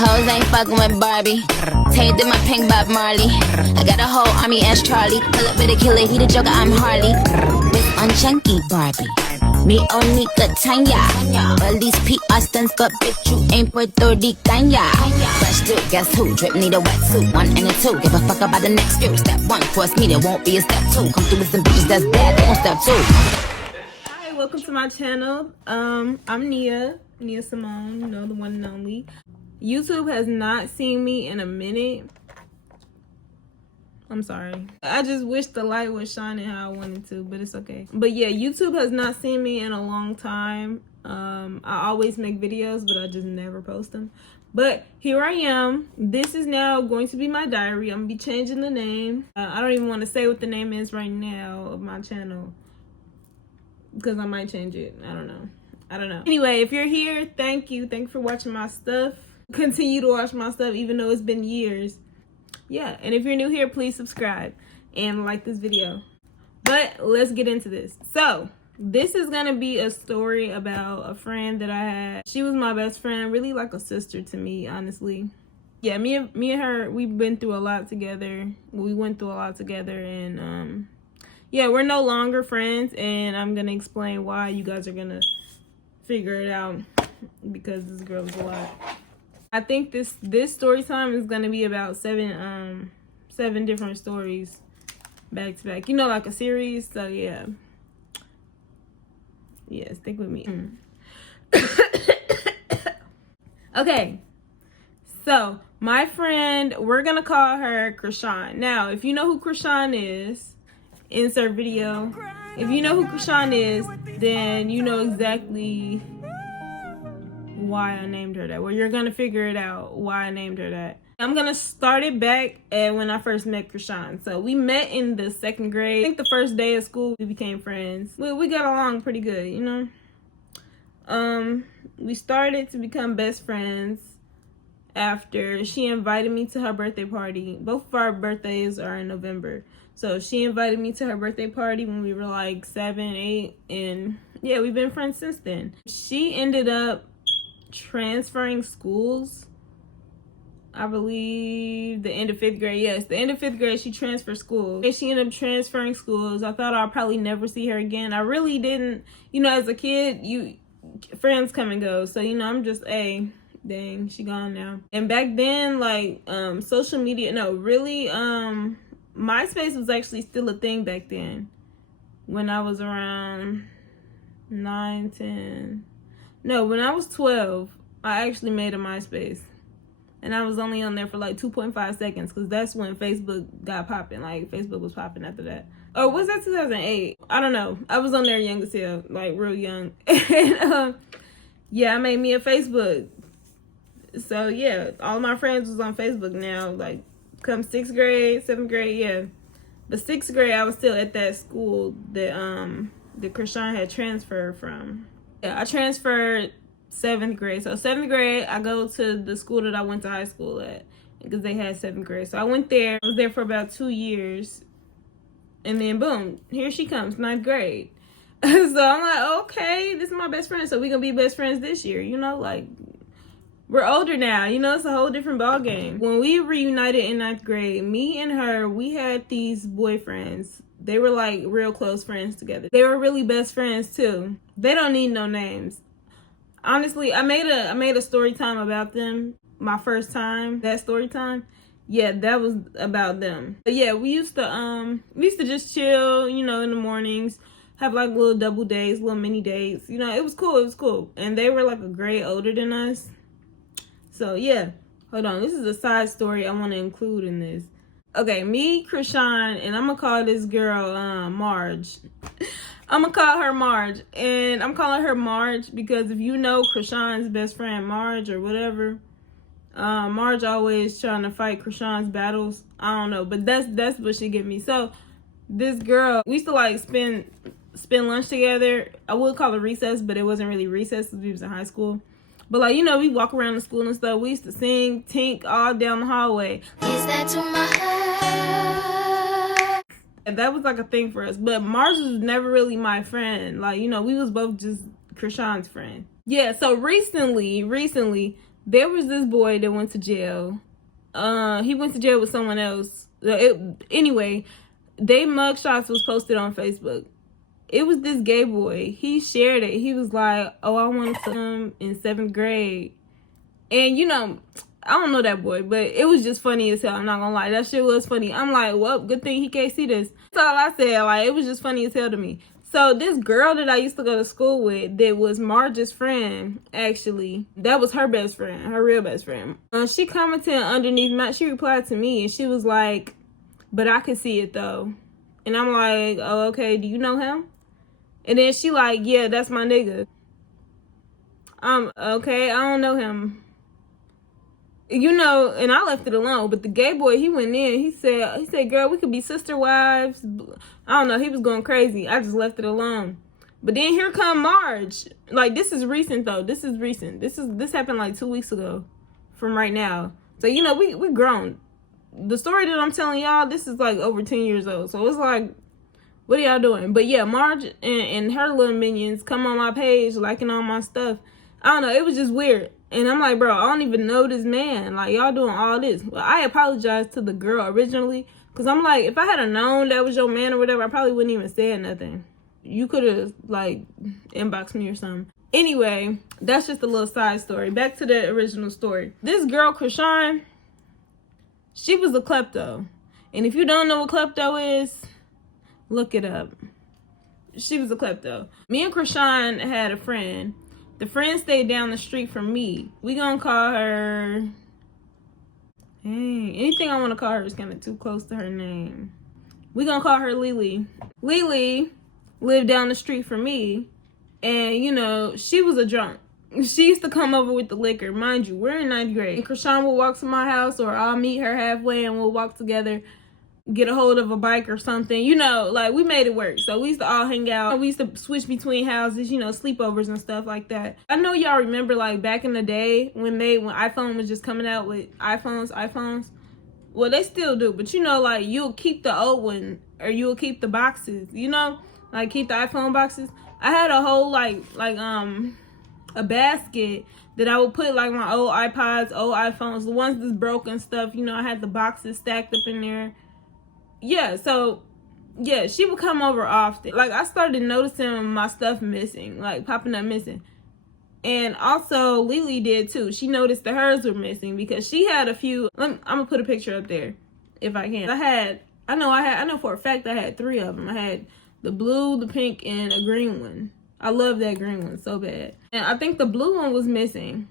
Hoes ain't fucking with Barbie. Tay did my pink Bob Marley. I got a whole army as Charlie. Pull up with a killer, he the Joker, I'm Harley. With on chunky Barbie. Me Onika Tanya. All these PR stunts, but bitch, you ain't Puerto Rican, yeah. Fresh dude, guess who? Drip need a wetsuit, 1 and a 2. Give a fuck about the next few. Step 1, force me, there won't be a step 2. Come through with some bitches that's bad, they won't step 2. Hi, welcome to my channel. I'm Nia Simone, you know, the one and only. YouTube has not seen me in a minute. I'm sorry. I just wish the light was shining how I wanted to, but it's okay. But yeah, YouTube has not seen me in a long time. I always make videos, but I just never post them. But here I am. This is now going to be my diary. I'm gonna be changing the name. I don't even want to say what the name is right now of my channel, because I might change it. I don't know. Anyway, if you're here, thank you. Thank you for watching my stuff. Continue to watch my stuff even though it's been years. Yeah, and if you're new here, please subscribe and like this video. But let's get into this. So this is gonna be a story about a friend that I had. She was my best friend, really like a sister to me, honestly. Yeah, me and her, we've been through a lot together. We went through a lot together, and yeah, we're no longer friends, and I'm gonna explain why. You guys are gonna figure it out because this girl is a lot. I think this story time is gonna be about seven different stories back to back. You know, like a series. So yeah, stick with me. Okay, so my friend, we're gonna call her Krishan. Now, if you know who Krishan is, insert video. If you know who Krishan is, then you know exactly why I named her that. Well, you're gonna figure it out why I named her that. I'm gonna start it back at when I first met Krishan. So we met in the 2nd grade. I think the first day of school we became friends. We got along pretty good, you know. We started to become best friends after she invited me to her birthday party. Both of our birthdays are in November. So she invited me to her birthday party when we were like 7, 8, and yeah, we've been friends since then. She ended up transferring schools, I believe the end of 5th grade. Yes, the end of 5th grade she transferred schools. And she ended up transferring schools. I thought I'd probably never see her again. I really didn't. You know, as a kid, friends come and go, so you know, I'm just, hey, dang, she gone now. And back then, like, social media, no, really, MySpace was actually still a thing back then when I was around 9, 10. No, when I was 12, I actually made a MySpace. And I was only on there for like 2.5 seconds, because that's when Facebook got popping. Like, Facebook was popping after that. Oh, was that 2008? I don't know. I was on there young as hell, like real young. And yeah, I made me a Facebook. So yeah, all of my friends was on Facebook now. Like, come 6th grade, 7th grade, yeah. But 6th grade, I was still at that school that Krishan had transferred from. Yeah, I transferred 7th grade. So 7th grade, I go to the school that I went to high school at, because they had 7th grade. So I went there. I was there for about 2 years. And then boom, here she comes, 9th grade. So I'm like, okay, this is my best friend. So we're going to be best friends this year. You know, like, we're older now. You know, it's a whole different ball game. When we reunited in 9th grade, me and her, we had these boyfriends. They were like real close friends together. They were really best friends too. They don't need no names. Honestly, I made a story time about them. My first time, that story time. Yeah, that was about them. But yeah, we used to just chill, you know, in the mornings, have like little double dates, little mini dates. You know, it was cool. And they were like a grade older than us. So yeah, hold on. This is a side story I want to include in this. Okay, me, Krishan, and I'm gonna call this girl Marge. I'm gonna call her Marge, and I'm calling her Marge because if you know Krishan's best friend Marge or whatever, Marge always trying to fight Krishan's battles. I don't know, but that's what she give me. So this girl, we used to like spend lunch together. I would call it recess, but it wasn't really recess because we was in high school. But like, you know, we walk around the school and stuff. We used to sing Tink all down the hallway. Is that to my heart? And that was like a thing for us. But Mars was never really my friend. Like, you know, we was both just Krishan's friend. Yeah, so recently, there was this boy that went to jail. He went to jail with someone else. Anyway, they mugshots was posted on Facebook. It was this gay boy. He shared it. He was like, "Oh, I wanted to him in 7th grade." And you know, I don't know that boy, but it was just funny as hell. I'm not gonna lie. That shit was funny. I'm like, well, good thing he can't see this. That's all I said. Like, it was just funny as hell to me. So this girl that I used to go to school with, that was Marge's friend, actually, that was her best friend, her real best friend. She commented underneath she replied to me, and she was like, "But I can see it though." And I'm like, "Oh, okay, do you know him?" And then she like, "Yeah, that's my nigga." Okay, I don't know him. You know, and I left it alone. But the gay boy, he went in. He said, "Girl, we could be sister wives." I don't know. He was going crazy. I just left it alone. But then here come Marge. Like, this is recent though. This is recent. This happened like 2 weeks ago, from right now. So you know, we grown. The story that I'm telling y'all, this is like over 10 years old. So it's like, what are y'all doing? But yeah, Marge and her little minions come on my page liking all my stuff. I don't know. It was just weird. And I'm like, bro, I don't even know this man. Like, y'all doing all this. Well, I apologized to the girl originally. Because I'm like, if I had known that was your man or whatever, I probably wouldn't even say nothing. You could have, like, inboxed me or something. Anyway, that's just a little side story. Back to the original story. This girl, Krishan, she was a klepto. And if you don't know what klepto is, look it up. She was a klepto. Me and Krishan had a friend. The friend stayed down the street from me. We gonna call her... Hey, anything I want to call her is kind of too close to her name. We gonna call her Lily. Lily lived down the street from me. And, you know, she was a drunk. She used to come over with the liquor. Mind you, we're in 9th grade. And Krishan will walk to my house, or I'll meet her halfway and we'll walk together, get a hold of a bike or something. You know, like, we made it work. So we used to all hang out. We used to switch between houses, you know, sleepovers and stuff like that. I know y'all remember, like, back in the day when iPhone was just coming out with iPhones. Well, they still do, but you know, like, you'll keep the old one, or you'll keep the boxes, you know, like, keep the iPhone boxes. I had a whole a basket that I would put like my old iPods, old iPhones, the ones that's broken stuff. You know, I had the boxes stacked up in there. Yeah, so yeah, she would come over often. Like, I started noticing my stuff missing, like popping up missing. And also Lily did too. She noticed that hers were missing because she had a few. I'm gonna put a picture up there if I can. I know for a fact I had 3 of them. I had the blue, the pink, and a green one. I love that green one so bad. And I think the blue one was missing.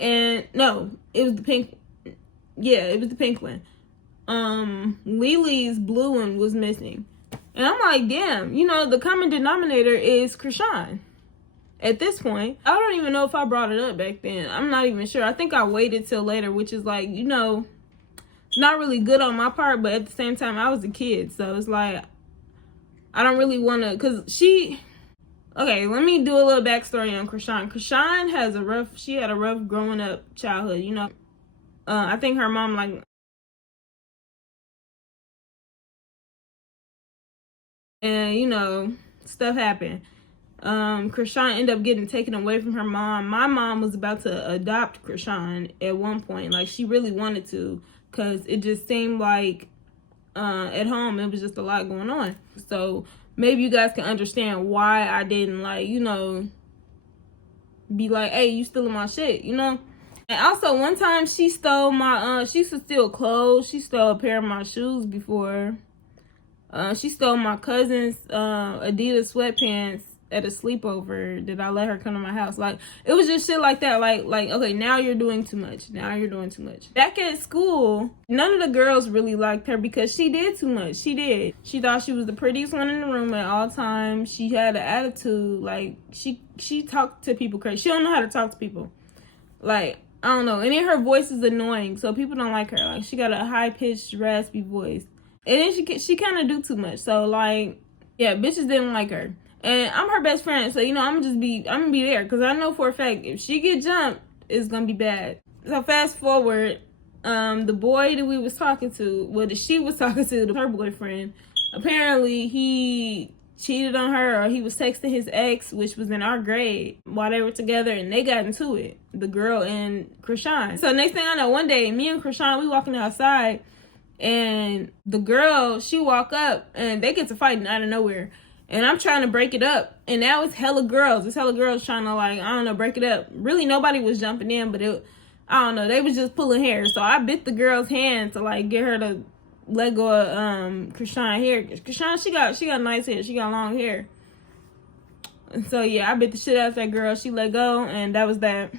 And no, it was the pink. Yeah, it was the pink one. Lily's blue one was missing. And I'm like, damn, you know, the common denominator is Krishan. At this point, I don't even know if I brought it up back then. I'm not even sure. I think I waited till later, which is like, you know, it's not really good on my part, but at the same time, I was a kid. So it's like, I don't really want to, because okay, let me do a little backstory on Krishan. Krishan had a rough growing up childhood, you know. I think her mom, like, and, you know, stuff happened. Krishan ended up getting taken away from her mom. My mom was about to adopt Krishan at one point. Like, she really wanted to, because it just seemed like at home it was just a lot going on. So maybe you guys can understand why I didn't, like, you know, be like, hey, you stealing my shit, you know. And also one time she stole my she used to steal clothes. She stole a pair of my shoes before. She stole my cousin's Adidas sweatpants at a sleepover that I let her come to my house. Like, it was just shit like that. Like, okay, now you're doing too much. Now you're doing too much. Back at school, none of the girls really liked her because she did too much. She did. She thought she was the prettiest one in the room at all times. She had an attitude. Like, she talked to people crazy. She don't know how to talk to people. Like, I don't know. And then her voice is annoying, so people don't like her. Like, she got a high-pitched, raspy voice. And then she kind of do too much. So, like, yeah, bitches didn't like her. And I'm her best friend, so, you know, I'm gonna be there. Because I know for a fact, if she get jumped, it's gonna be bad. So, fast forward, the boy that we was talking to, well, that she was talking to, her boyfriend, apparently he cheated on her, or he was texting his ex, which was in our grade, while they were together, and they got into it, the girl and Krishan. So next thing I know, one day, me and Krishan, we walking outside, and the girl, she walk up, and they get to fighting out of nowhere. And I'm trying to break it up. And now it's hella girls. It's hella girls trying to, like, I don't know, break it up. Really, nobody was jumping in, but I don't know, they was just pulling hair. So I bit the girl's hand to, like, get her to let go of Krishan hair. Krishan, she got nice hair. She got long hair. And so, yeah, I bit the shit out of that girl. She let go, and that was that.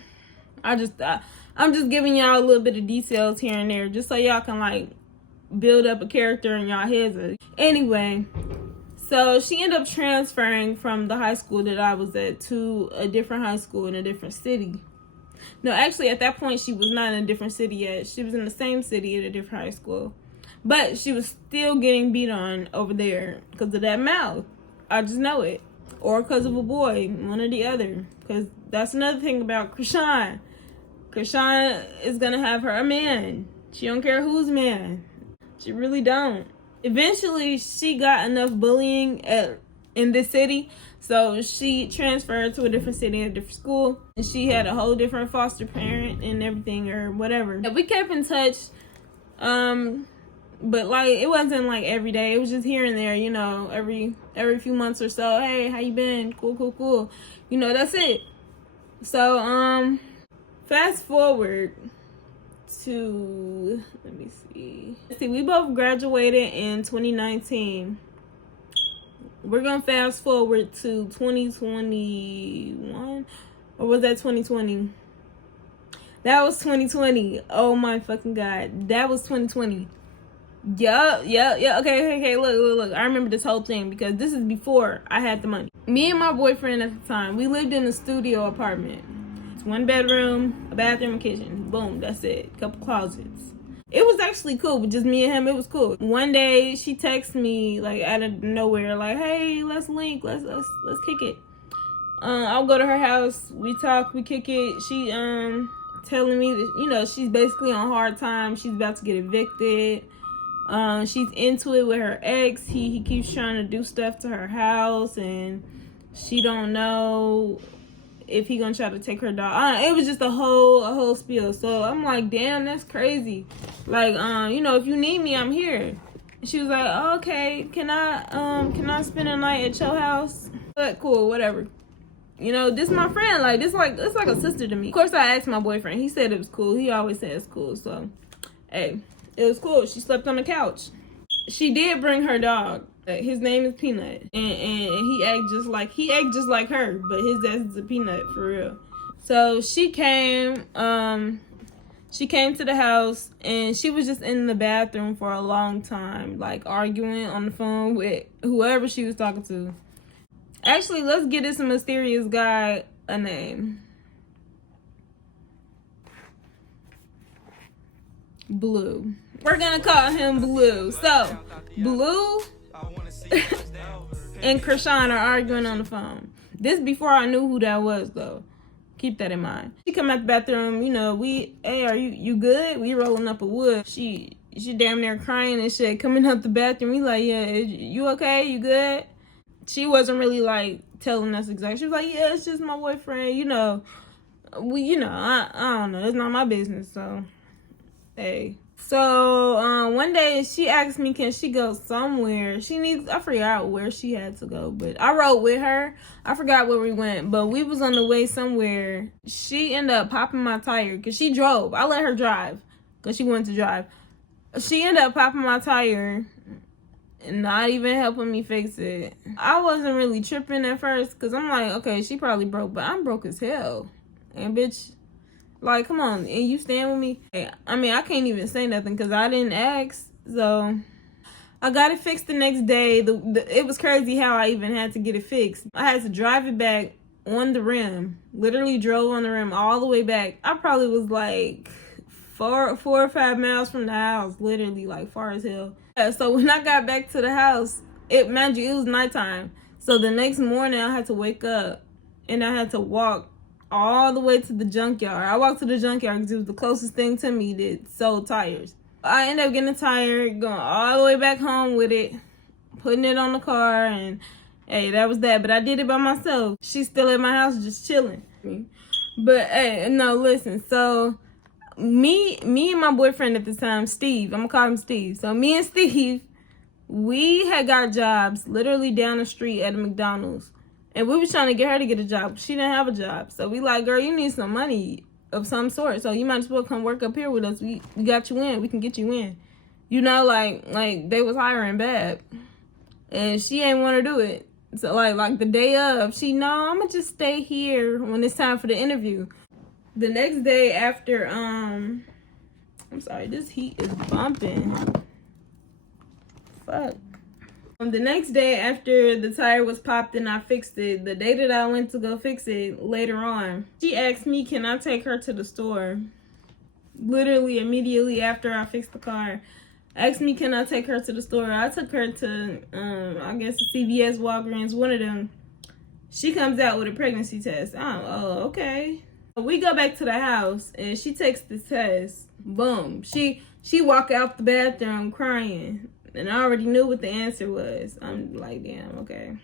I'm just giving y'all a little bit of details here and there, just so y'all can, like, build up a character in y'all heads. Anyway, so she ended up transferring from the high school that I was at to a different high school in a different city. No, actually, at that point, she was not in a different city yet. She was in the same city at a different high school. But she was still getting beat on over there because of that mouth. I just know it. Or because of a boy, one or the other. Because that's another thing about Krishan. Krishan is going to have her a man. She don't care who's man. She really don't. Eventually, she got enough bullying in this city, so she transferred to a different city, a different school, and she had a whole different foster parent and everything, or whatever. We kept in touch, but like it wasn't like every day. It was just here and there, you know, every few months or so. Hey, how you been? Cool. You know, that's it. So fast forward to, let me see, we both graduated in 2019. We're gonna fast forward to 2021, or was that 2020? That was 2020. Oh my fucking god, that was 2020. Yeah. Okay. Look. I remember this whole thing because this is before I had the money. Me and my boyfriend at the time, we lived in a studio apartment. 1 bedroom, a bathroom, and kitchen. Boom, that's it. Couple closets. It was actually cool with just me and him. It was cool. One day she texted me like out of nowhere, like, "Hey, let's link. Let's kick it." I'll go to her house. We talk. We kick it. She telling me that, you know, she's basically on hard time. She's about to get evicted. She's into it with her ex. He keeps trying to do stuff to her house, and she don't know if he gonna try to take her dog. It was just a whole spiel. So I'm like, damn, that's crazy. Like, you know, if you need me, I'm here. And she was like, oh, okay, can I spend a night at your house? But cool, whatever. You know, this is my friend. Like, it's like a sister to me. Of course, I asked my boyfriend. He said it was cool. He always said it's cool. So, hey, it was cool. She slept on the couch. She did bring her dog. His name is Peanut, and he acts just like her, but his ass is a peanut for real. So she came to the house, and she was just in the bathroom for a long time, like arguing on the phone with whoever she was talking to. Actually, let's get this mysterious guy a name. Blue. We're gonna call him Blue. So, Blue and Krishan are arguing on the phone. This before I knew who that was, though. Keep that in mind. She come out the bathroom, you know, hey, are you good? We rolling up a wood. She damn near crying and shit, coming out the bathroom. We like, yeah, you okay? You good? She wasn't really like telling us exactly. She was like, yeah, it's just my boyfriend, you know. I don't know. It's not my business, so hey. So one day she asked me, can she go somewhere? I forgot where she had to go, but I rode with her. I forgot where we went, but we was on the way somewhere. She ended up popping my tire because she drove. I let her drive because she wanted to drive. She ended up popping my tire and not even helping me fix it. I wasn't really tripping at first because I'm like, okay, she probably broke, but I'm broke as hell. And bitch, like, come on, and you stand with me? I mean, I can't even say nothing because I didn't ask. So I got it fixed the next day. It was crazy how I even had to get it fixed. I had to drive it back on the rim. Literally drove on the rim all the way back. I probably was like 4 or 5 miles from the house. Literally, like, far as hell. Yeah, so when I got back to the house, mind you, it was nighttime. So the next morning, I had to wake up and I had to walk all the way to the junkyard. I walked to the junkyard because it was the closest thing to me that sold tires. I ended up getting a tire, going all the way back home with it, putting it on the car, and Hey, that was that. But I did it by myself. She's still at my house just chilling. But hey, no, listen. So me and my boyfriend at the time, Steve. I'm gonna call him Steve. So me and Steve, we had got jobs literally down the street at a McDonald's. And we was trying to get her to get a job. She didn't have a job. So we like, girl, you need some money of some sort. So you might as well come work up here with us. We got you in. We can get you in. You know, like they was hiring bad. And she ain't want to do it. So like the day of, no, I'm going to just stay here when it's time for the interview. The next day after, I'm sorry, this heat is bumping. Fuck. The next day after the tire was popped and I fixed it, the day that I went to go fix it later on, she asked me, can I take her to the store? Literally immediately after I fixed the car. Asked me, can I take her to the store? I took her to, I guess, CVS, Walgreens, one of them. She comes out with a pregnancy test. Oh, okay. We go back to the house and she takes the test. Boom. She walk out the bathroom crying. And I already knew what the answer was. I'm like, damn, okay.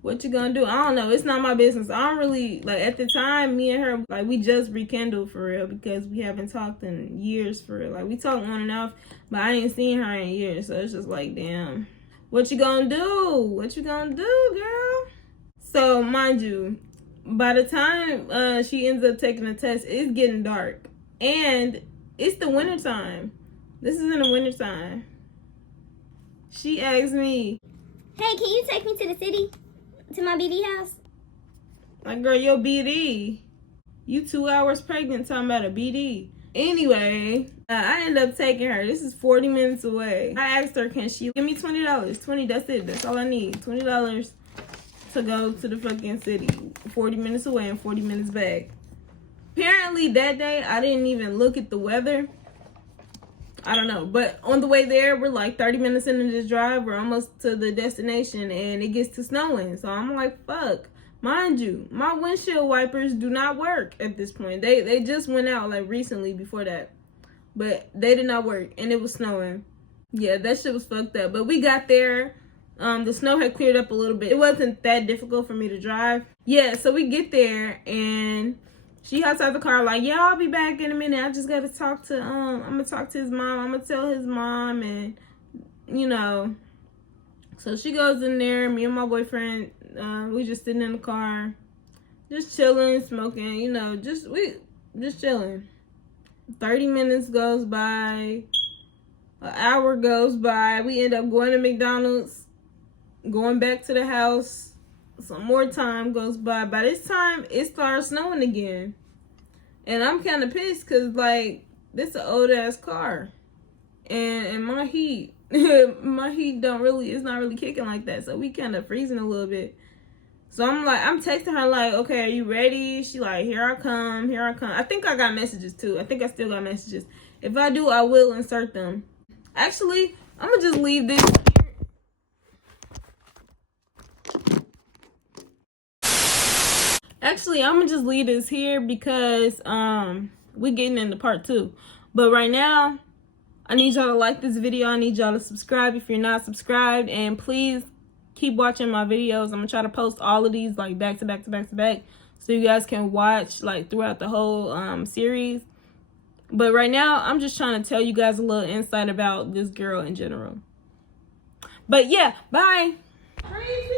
What you gonna do? I don't know. It's not my business. I don't really, like, at the time, me and her, like, we just rekindled for real because we haven't talked in years for real. Like, we talked on and off, but I ain't seen her in years. So it's just like, damn. What you gonna do? What you gonna do, girl? So, mind you, by the time she ends up taking the test, it's getting dark. And it's the wintertime. This is in the wintertime. She asked me, hey, can you take me to the city? To my BD house? like, girl, your BD. You 2 hours pregnant talking about a BD. Anyway, I ended up taking her. This is 40 minutes away. I asked her, can she give me $20? 20, that's it. That's all I need. $20 to go to the fucking city. 40 minutes away and 40 minutes back. Apparently that day, I didn't even look at the weather. I don't know, but on the way there, we're like 30 minutes into this drive. We're almost to the destination, and it gets to snowing. So I'm like, fuck. Mind you, my windshield wipers do not work at this point. They just went out like recently before that, but they did not work, and it was snowing. Yeah, that shit was fucked up. But we got there. The snow had cleared up a little bit. It wasn't that difficult for me to drive. Yeah, so we get there, and she hops out the car like, yeah, I'll be back in a minute. I just got to talk to, I'm going to talk to his mom. I'm going to tell his mom and, you know. So she goes in there. Me and my boyfriend, we just sitting in the car, just chilling, smoking, you know, just chilling. 30 minutes goes by. An hour goes by. We end up going to McDonald's, going back to the house. Some more time goes by. By this time, it starts snowing again. And I'm kind of pissed because, like, this is an old-ass car. And my heat, my heat it's not really kicking like that. So we kind of freezing a little bit. So I'm texting her, like, okay, are you ready? She like, here I come. I think I got messages, too. I think I still got messages. If I do, I will insert them. Actually, I'm going to just leave this. Actually, I'm gonna just leave this here because we're getting into part 2. But right now, I need y'all to like this video. I need y'all to subscribe if you're not subscribed, and please keep watching my videos. I'm gonna try to post all of these like back to back to back to back, so you guys can watch like throughout the whole series. But right now, I'm just trying to tell you guys a little insight about this girl in general. But yeah, bye. Crazy.